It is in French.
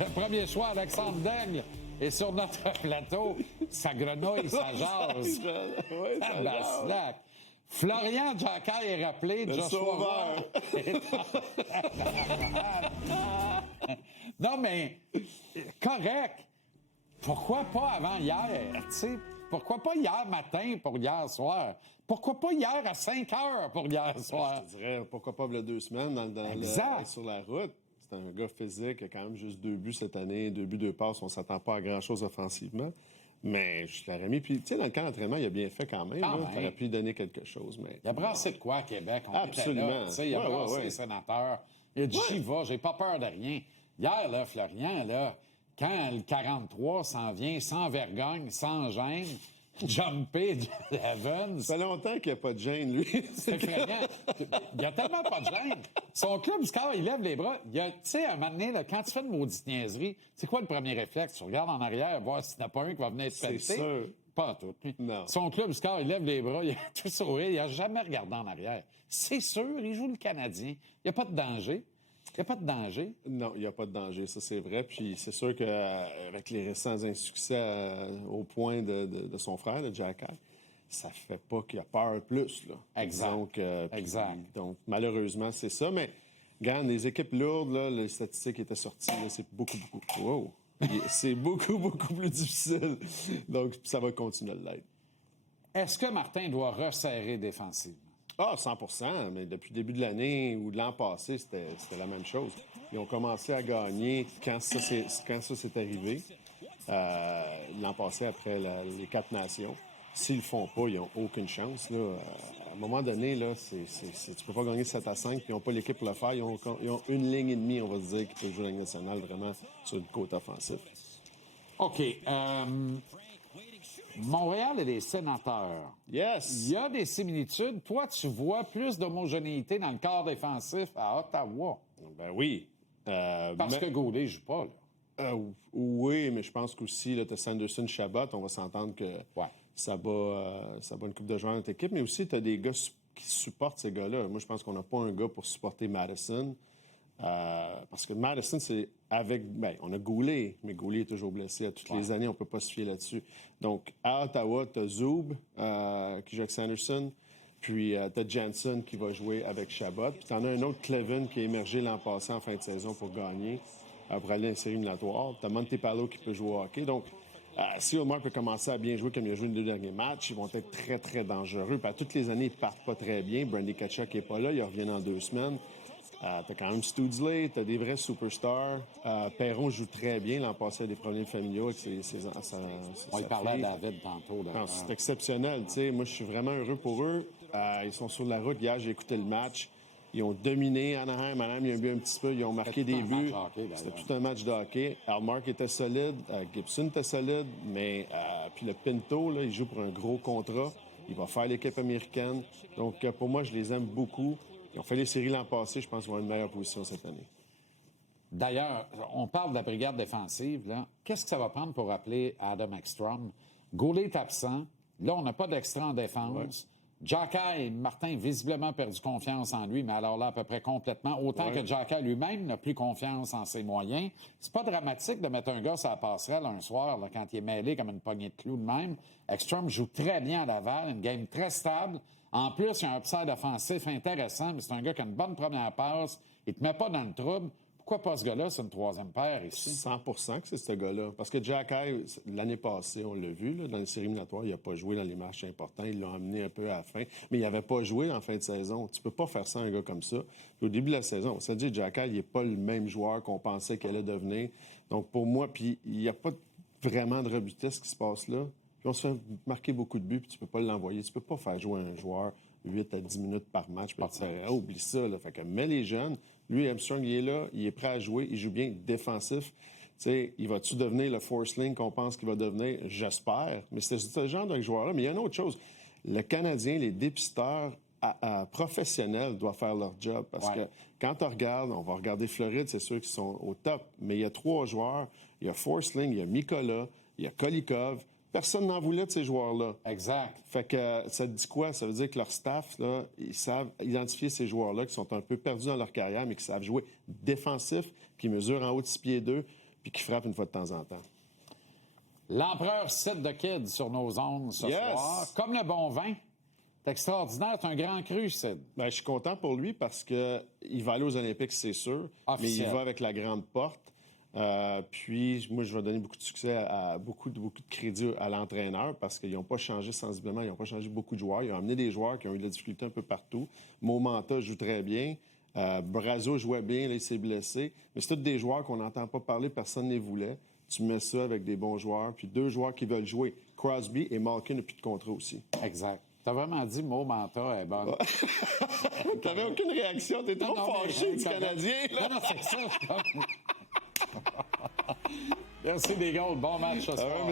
Le premier choix, Alexandre Daigle. Et sur notre plateau, ça grenouille, ça jase. Oui, ça jase. Slack. Florian Jacquet est rappelé. Le sauveur. Non, mais correct. Pourquoi pas avant hier, tu sais? Pourquoi pas hier matin pour hier soir? Pourquoi pas hier à 5 heures pour hier soir? Je te dirais, pourquoi pas il y a 2 semaines sur la route? C'est un gars physique, il a quand même juste 2 buts cette année, 2 buts, 2 passes. On s'attend pas à grand-chose offensivement. Mais je l'aurais mis. Puis, tu sais, dans le camp d'entraînement, il a bien fait quand même. Tu aurais pu lui donner quelque chose. Mais... Il a brassé de quoi à Québec? Absolument. Il a brassé les sénateurs. Il a dit, j'y vais, j'ai pas peur de rien. Hier, là, Florian, là, quand le 43 s'en vient sans vergogne, sans gêne, jumpé Evans. Ça fait longtemps qu'il n'y a pas de gêne, lui. C'est effrayant. Il n'y a tellement pas de gêne. Son club score, il lève les bras. Tu sais, un moment donné, là, quand tu fais une maudite niaiserie, c'est quoi le premier réflexe? Tu regardes en arrière, voir s'il n'y en a pas un qui va venir te péter. C'est sûr. Pas en tout. Non. Son club score, il lève les bras, il a tout sourire, il n'a jamais regardé en arrière. C'est sûr, il joue le Canadien. Il n'y a pas de danger. Il n'y a pas de danger? Non, il n'y a pas de danger, ça c'est vrai. Puis c'est sûr qu'avec les récents insuccès au point de son frère, de Jacquet, ça fait pas qu'il a peur plus, là. Exact. Donc, exact. Donc, malheureusement, c'est ça. Mais, regarde, les équipes lourdes, là, les statistiques étaient sorties, là, c'est beaucoup. Wow! C'est beaucoup plus difficile. Donc, ça va continuer à l'être. Est-ce que Martin doit resserrer défensivement? Ah, 100%, mais depuis le début de l'année ou de l'an passé, c'était la même chose. Ils ont commencé à gagner quand ça s'est arrivé, l'an passé après les 4 nations. S'ils le font pas, ils n'ont aucune chance. Là. À un moment donné, là, tu peux pas gagner 7-5, puis ils n'ont pas l'équipe pour le faire. Ils ont une ligne et demie, on va se dire, qui peut jouer la Ligue nationale vraiment sur le côté offensif. OK. Montréal et les Sénateurs. Yes! Il y a des similitudes. Toi, tu vois plus d'homogénéité dans le corps défensif à Ottawa. Ben oui. Parce que Gaudet ne joue pas, là. Oui, mais je pense qu'aussi, tu as Sanderson, Chabot, on va s'entendre que ça bat une couple de joueurs dans notre équipe, mais aussi, tu as des gars qui supportent ces gars-là. Moi, je pense qu'on n'a pas un gars pour supporter Madison. Parce que Madison, c'est avec... Ben, on a Goulet, mais Goulet est toujours blessé à toutes les années. On peut pas se fier là-dessus. Donc, à Ottawa, tu as Zub qui joue avec Sanderson. Puis, tu as Jansen qui va jouer avec Chabot. Puis, tu en as un autre, Cleven, qui a émergé l'an passé en fin de saison pour gagner, pour aller dans les séries éliminatoires. Tu as Montepallo qui peut jouer au hockey. Donc, si Omar peut commencer à bien jouer comme il a joué les 2 derniers matchs, ils vont être très, très dangereux. Puis, à toutes les années, ils partent pas très bien. Brandy Tkachuk n'est pas là. Il revient dans 2 semaines. T'as quand même Studsley, t'as des vrais superstars. Perron joue très bien. L'an passé, il a des problèmes familiaux avec ses On y parlait à David tantôt. C'est exceptionnel. T'sais. Moi, je suis vraiment heureux pour eux. Ils sont sur la route. Hier, j'ai écouté le match. Ils ont dominé Anaheim. Anaheim, ils ont bu un petit peu. Ils ont marqué des buts. C'était tout un match de hockey. Almark était solide. Gibson était solide. Mais puis le Pinto, là, il joue pour un gros contrat. Il va faire l'équipe américaine. Donc, pour moi, je les aime beaucoup. Ils ont fait les séries l'an passé. Je pense qu'ils vont avoir une meilleure position cette année. D'ailleurs, on parle de la brigade défensive. Là. Qu'est-ce que ça va prendre pour appeler Adam Ekstrom? Goulet est absent. Là, on n'a pas d'extra en défense. Jacquet, Martin, visiblement perdu confiance en lui, mais alors là, à peu près complètement. Autant que Jacquet lui-même n'a plus confiance en ses moyens. C'est pas dramatique de mettre un gars sur la passerelle un soir, là, quand il est mêlé comme une poignée de clous de même. Ekstrom joue très bien à Laval, une game très stable. En plus, il y a un upside offensif intéressant, mais c'est un gars qui a une bonne première passe. Il te met pas dans le trouble. Pourquoi pas ce gars-là, c'est une 3e paire ici? 100% que c'est ce gars-là. Parce que Jacquet, l'année passée, on l'a vu, là, dans les séries éliminatoires, il n'a pas joué dans les matchs importants. Ils l'ont amené un peu à la fin. Mais il n'avait pas joué en fin de saison. Tu peux pas faire ça à un gars comme ça. Puis au début de la saison, on s'est dit, Jacquet, il n'est pas le même joueur qu'on pensait qu'il allait devenir. Donc pour moi, puis il n'y a pas vraiment de rebutesse qui se passe là. Puis on se fait marquer beaucoup de buts, puis tu peux pas l'envoyer. Tu peux pas faire jouer un joueur 8 à 10 minutes par match. Puis oublie ça. Là. Fait que mets les jeunes. Lui, Armstrong, il est là, il est prêt à jouer, il joue bien défensif. Tu sais, il va-tu devenir le forceling qu'on pense qu'il va devenir? J'espère. Mais c'est ce genre de joueur-là. Mais il y a une autre chose. Le Canadien, les dépisteurs professionnels doivent faire leur job. Parce que quand on regarde, on va regarder Floride, c'est sûr qu'ils sont au top. Mais il y a 3 joueurs. Il y a Forceling, il y a Mikola, il y a Kolikov. Personne n'en voulait de ces joueurs-là. Exact. Fait que ça te dit quoi? Ça veut dire que leur staff, là, ils savent identifier ces joueurs-là qui sont un peu perdus dans leur carrière, mais qui savent jouer défensif, qui mesurent en haut de 6 pieds 2, puis qui frappe une fois de temps en temps. L'empereur Sid the Kid sur nos ondes ce soir. Comme le bon vin. C'est extraordinaire. C'est un grand cru, Sid. Bien, je suis content pour lui parce qu'il va aller aux Olympiques, c'est sûr. Officiel. Mais il va avec la grande porte. Puis, moi, je vais donner beaucoup de succès, beaucoup de crédit à l'entraîneur parce qu'ils n'ont pas changé sensiblement. Ils n'ont pas changé beaucoup de joueurs. Ils ont amené des joueurs qui ont eu de la difficulté un peu partout. Momenta joue très bien. Brazo jouait bien, là, il s'est blessé. Mais c'est tous des joueurs qu'on n'entend pas parler, personne ne les voulait. Tu mets ça avec des bons joueurs, puis 2 joueurs qui veulent jouer. Crosby et Malkin n'ont plus de contrat aussi. Exact. T'as vraiment dit Momenta est bonne. T'avais aucune réaction. T'es trop fâché du Canadien. Là. Non, c'est ça. Merci des gars. Bon match ce soir.